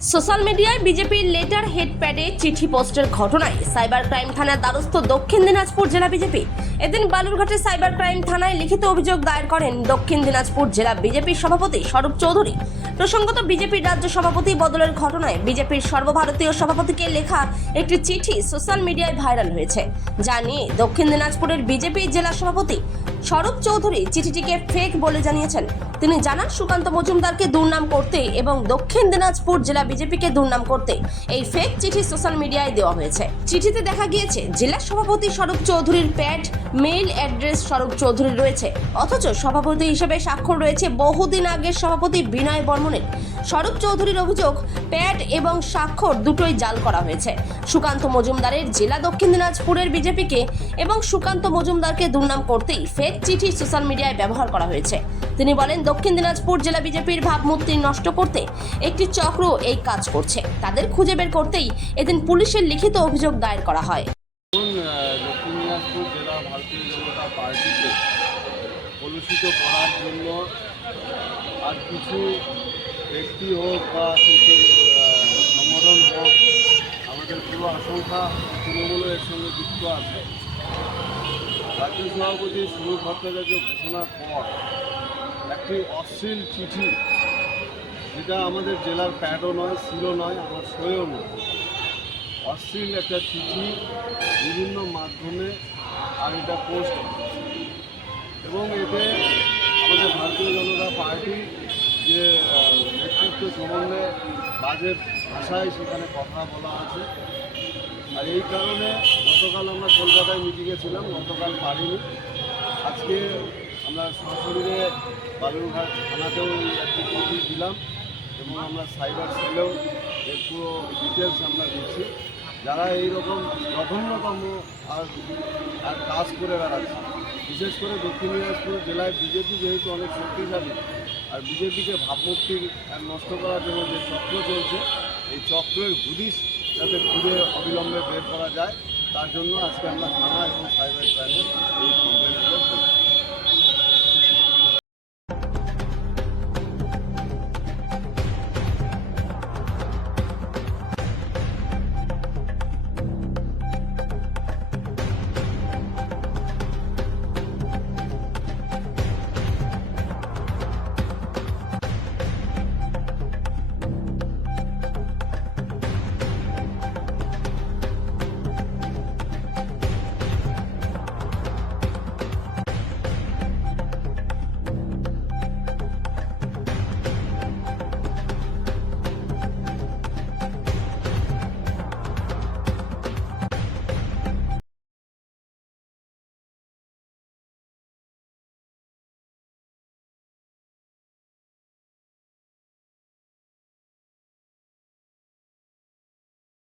Social মিডিয়ায় বিজেপির letter head প্যাডে চিঠি পোস্টের ঘটনায় সাইবার ক্রাইম থানার দ্বারস্থ দক্ষিণ দিনাজপুর জেলা বিজেপি। এদিন বালুরঘাটে সাইবার ক্রাইম থানায় লিখিত অভিযোগ দায়ের করেন দক্ষিণ দিনাজপুর জেলা বিজেপির সভাপতি স্বরূপ চৌধুরী। প্রসঙ্গত বিজেপির রাজ্য সভাপতি বদলের ঘটনায় বিজেপির সর্বভারতীয় সভাপতিকে লেখা একটি চিঠি সোশ্যাল মিডিয়ায় ভাইরাল হয়েছে, যা নিয়ে দক্ষিণ দিনাজপুরের বিজেপির জেলা সভাপতি স্বরূপ চৌধুরী চিঠিটিকে ফেক বলে জানিয়েছেন। তিনি জানান, সুকান্ত মজুমদারকে দুর্নাম করতে এবং দক্ষিণ দিনাজপুর জেলা বিজেপিকে দুর্নাম করতে এই ফেক চিঠি সোশ্যাল মিডিয়ায় দেওয়া হয়েছে। চিঠিতে দেখা গিয়েছে জেলা সভাপতি স্বরূপ চৌধুরীর প্যাড, মেইল অ্যাড্রেস স্বরূপ চৌধুরীর রয়েছে, অথচ সভাপতি হিসেবে স্বাক্ষর রয়েছে বহুদিন আগের সভাপতি বিনয় বর্মনের। স্বরূপ চৌধুরীর অভিযোগ, প্যাড এবং স্বাক্ষর দুটোই জাল করা হয়েছে। সুকান্ত মজুমদারের জেলা দক্ষিণ দিনাজপুরের বিজেপিকে এবং সুকান্ত মজুমদারকে দুর্নাম করতেই ফেক চিঠি সোশ্যাল মিডিয়ায় ব্যবহার করা হয়েছে। তিনি বলেন, দক্ষিণ দিনাজপুর জেলা বিজেপির ভাবমূর্তি নষ্ট করতে একটি চক্র এই কাজ করছে। তাদের খুঁজে বের করতেই এদিন পুলিশের লিখিত অভিযোগ দায়ের করা হয়। দক্ষিণ দিনাজপুর জেলা ভারতীয় জনতা পার্টিকে কলুষিত করার জন্য আর কিছু ব্যক্তি হোক বা কিছু সংগঠন হোক, আমাদের পুরো আশঙ্কা তৃণমূলের এর সঙ্গে যুক্ত আছে। রাজ্য সভাপতি সুনীল ভট্টাচার্য ঘোষণার পর একটি অশ্লীল চিঠি, যেটা আমাদের জেলার প্যাডও নয়, সিলও নয়, আমার সইও নয়, অশ্লীল একটা চিঠি বিভিন্ন মাধ্যমে আর এটা পোস্ট, এবং এতে আমাদের ভারতীয় জনতা পার্টি যে নেতৃত্ব সম্বন্ধে বাজে ভাষায় সেখানে কথা বলা আছে। আর এই কারণে গতকাল আমরা কলকাতায় মিটিংয়ে ছিলাম, গতকাল পারিনি। আজকে আমরা সরাসরি বালুরঘাট থানাতেও একটি চিঠি দিলাম এবং আমরা সাইবার সেলেও এর পুরো ডিটেলস আমরা দিচ্ছি। যারা এইরকম জঘন্যতম আর কাজ করে বেড়াচ্ছে, বিশেষ করে দক্ষিণ দিনাজপুর জেলায় বিজেপি যেহেতু অনেক শক্তিশালী, আর বিজেপিকে ভাবমূর্তি নষ্ট করার জন্য যে চক্র চলছে, এই চক্রের হুদিশ যাতে ঘুরে অবিলম্বে বের করা যায়, তার জন্য আজকে আমরা থানা এবং সাইবার ক্রাইমে এই কমপ্লেনগুলো করছি।